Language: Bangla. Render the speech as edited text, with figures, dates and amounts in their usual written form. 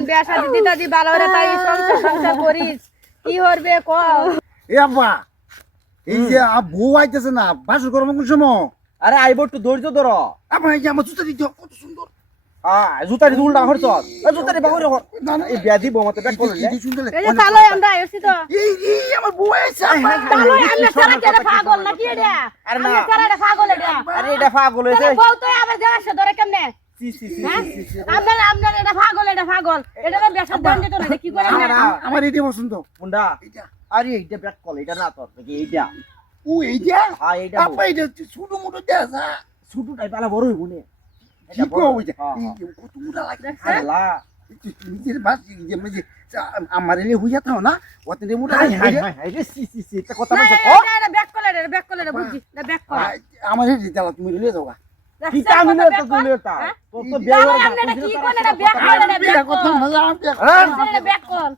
বিয়া শাদি দিতা দি ভালো রে তাই সংসার করিস কি করবে ক এ আব্বা এই যে বউ আইতেছে না বাসর করবো কোন সময় আরে আইব একটু ধৈর্য ধর আব্বা এই যে আমার জুতা দিতে কত সুন্দর জুতারি উল্টা হর চল জুতারি বাহরে হর এই ব্যাধি বমতে ব্যাক করলে কি সুন্দর এই যে তালো আমরা আইছি তো এই আমার বউ আইছে তালো আমরা সারা কেন পাগল নাকি এটা আরে না। আমরা সারা এটা পাগল এটা আরে এটা পাগল হইছে বউ তো আবার দেওয়াছে ধরে কেমনে সি সি সি হ্যাঁ আপনার এটা পাগল এটা তো বেশা দাম দিত না এটা কি করে না আমার এটি পছন্দ মুন্ডা এইটা আরে এইটা ব্যাক কল এটা না তোর নাকি এইটা ও এইটা হ্যাঁ এইটা আব্বা এটা ছোট মোটো দেশা ছোট টাই পালা বড় হইব নে কি কও ওই যে হ্যাঁ, এই হ্যাঁ। যে কত মোটা লাগে আল্লাহ নিজের বাস যে মানে আমার এলে হইয়া থাও না ওতে মোটা হাই হাই লাগে হাই হাই রে সি সি সি এটা কথা না, বলছে এটা ব্যাক করলে বুঝছি এটা ব্যাক কর আমার এটি চালা তুমি লে যাও কি কাম না তো তুমি এটা তোর তো বিয়ে তাহলে হওয়ার আমরা এটা কি করে এটা ব্যাক কর এটা বিয়া ব্যাক করতাম কর না আমি এটা ব্যাক কর